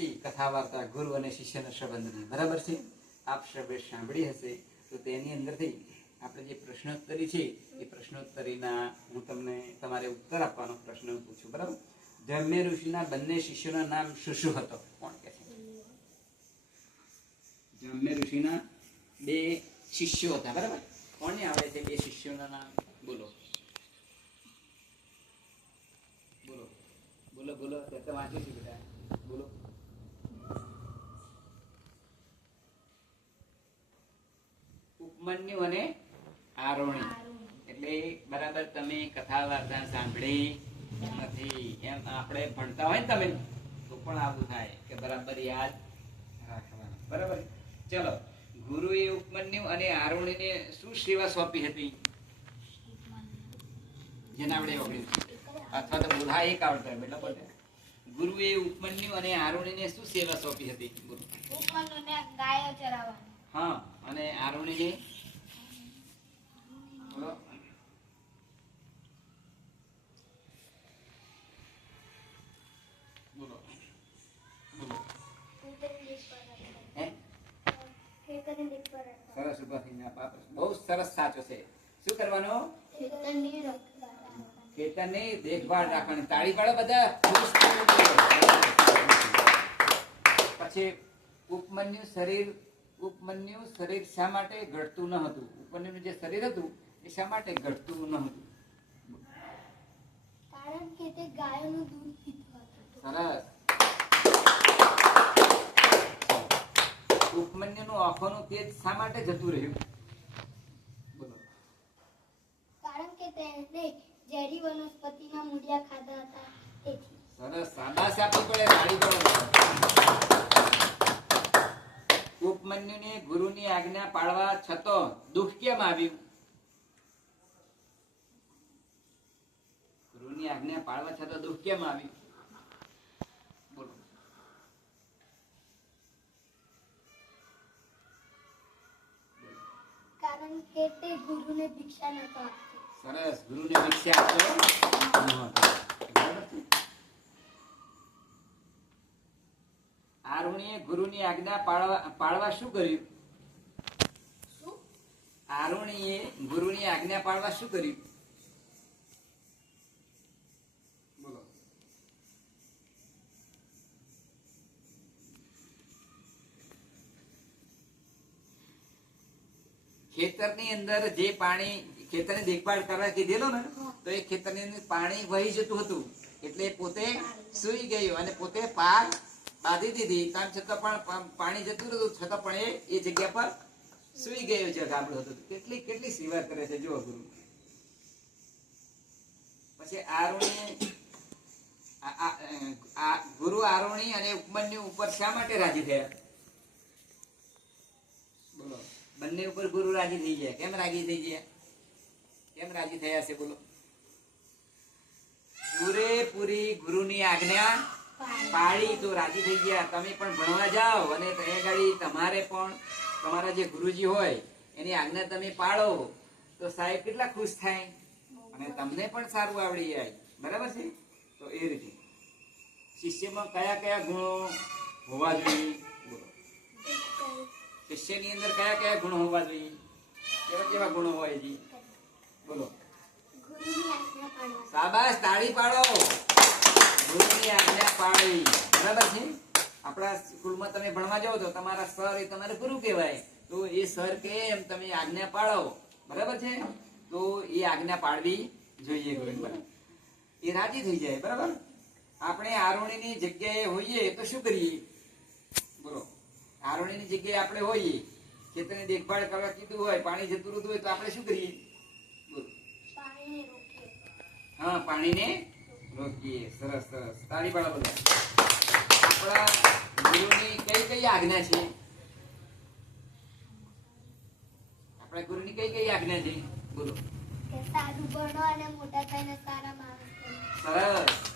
હતી કથા વાર્તા ગુરુ અને શિષ્યના સંબંધની, બરાબર છે? આપ સર્વે સાંભળી હશે. તો તેની અંદરથી આપણે જે પ્રશ્નોત્તરી છે એ પ્રશ્નોત્તરીના હું તમને તમારે ઉત્તર આપવાનો પ્રશ્ન પૂછું, બરાબર? જમ્ય ઋષિના બંને શિષ્યોના નામ શું શું હતો? કોણ કહે છે? જમ્ય ઋષિના બે શિષ્યો હતા, બરાબર? કોને આવડે છે બે શિષ્યોના નામ? બોલો બોલો બોલો બોલો. તો વાંચું છું બેટા, બોલો. ઉપમન્યુ અને આરોણી. એટલે બરાબર તમે કથા વાર્તા સાંભળી નથી એમ આપણે ભણતા હોય ને તમે તો પણ આવું થાય કે બરાબર યાદ રાખવાનું, બરાબર? ચલો, ગુરુએ ઉપમન્યુ અને આરોણીને શું સેવા સોંપી હતી? જેને આપણે અથવા તો બોલા એક આવડતા હોય બરાબર. ગુરુએ ઉપમન્યુ અને આરોણીને શું સેવા સોંપી હતી? ઉપમન્યુને ગાયો ચરાવવાની. હા, અને આરોણીને બોલો. બોલો બોલો. સરસ ઉભા થઈને બહુ સરસ સાચો છે. શું કરવાનું? ખેતરની દેખભાળ રાખવાની. તાળી પાડો બધા. પછી ઉપમન્યુ શરીર શા માટે ઘટતું ન હતું? ઉપમન્યુનું જે શરીર હતું એ શા માટે ઘટતું ન હતું? કારણ કે તે ગાયોનું દૂધ પીતો હતો. સરસ. ઉપમન્યુનું આંખોનું તેજ શા માટે જતું રહ્યું? બોલો. કારણ કે તેને ઝેરી વનસ્પતિના મૂળિયા ખાધા હતા તેથી. સરસ. શાબાશ આપવી પડે. તાળી પાડો. ઉપમન્યુને ગુરુની આજ્ઞા પાળવા છતાં દુઃખ કેમ આવ્યું? ગુરુની આજ્ઞા પાળવા છતાં દુઃખ કેમ આવ્યું? બોલો. કારણ કે તે ગુરુને ભિક્ષા નતો આપતો. સરસ. ગુરુને ભિક્ષા આપતો નહોતો. આરુણીએ ગુરુની આજ્ઞા પાળવા શું કર્યું? આરુણીએ ગુરુની આજ્ઞા પાળવા શું કર્યું? બોલો. ખેતરની અંદર જે પાણી, ખેતરની દેખભાળ કરવા કીધેલું ને, તો એ ખેતરની અંદર પાણી વહી જતું હતું એટલે પોતે સૂઈ ગયો અને પોતે પાર બાંધી દીધી. તેમ છતાં પણ પાણી જતું હતું છતાં પણ એ જગ્યા પર સૂઈ ગયો છે. ગાબડું હતું. કેટલી કેટલી સેવા કરે છે જો ગુરુ. પછી ગુરુ આરોણી અને ઉપમન્યુ ઉપર શા માટે રાજી થયા? બોલો. બંને ઉપર ગુરુ રાજી થઈ ગયા. કેમ રાજી થઈ ગયા? કેમ રાજી થયા છે? બોલો. પૂરેપૂરી ગુરુની આજ્ઞા પાળી તો રાજી થઈ ગયા. તમે પણ ભણવા જાઓ અને ત્યાં ગાડી તમારે પણ તમારા જે ગુરુજી હોય એની આજ્ઞા તમે પાળો તો સાહેબ કેટલા ખુશ થાય અને તમને પણ સારું આવડી જાય, બરાબર છે? તો એ રીતે શિષ્યમાં કયા કયા ગુણો હોવા જોઈએ? બોલો. શિષ્યની અંદર કયા કયા ગુણો હોવા જોઈએ? કેવા કેવા ગુણો હોય જી? બોલો. શાબાશ. તાળી પાડો. ગુરુની આજ્ઞા પાળી. બરાબર છે? આપણા સ્કૂલમાં તમે ભણવા જાઓ તો તમારા સર એ તમારે ગુરુ કહેવાય. તો એ સર કે એમ તમે આજ્ઞા પાળો, બરાબર છે? તો એ આજ્ઞા પાડવી જોઈએ ગુરુ, બરાબર? એ રાજી થઈ જાય, બરાબર? આપણે આરોણીની જગ્યાએ હોઈએ તો શું કરીએ? બોલો. આરોણીની જગ્યાએ આપણે હોઈએ, ખેતરની દેખભાળ કરવા કીધું હોય, પાણી જતું રહેતું હોય તો આપણે શું કરીએ? બોલો. હા, પાણીને રોકીએ. સરસ સરસ. તાળી પાડો બધા. આપણા ગુરુની કઈ કઈ આજ્ઞા છે? આપણા ગુરુની કઈ કઈ આજ્ઞા છે? બોલો. સારું ભણો અને મોટા થઈને સારા માણસ બનો. સરસ.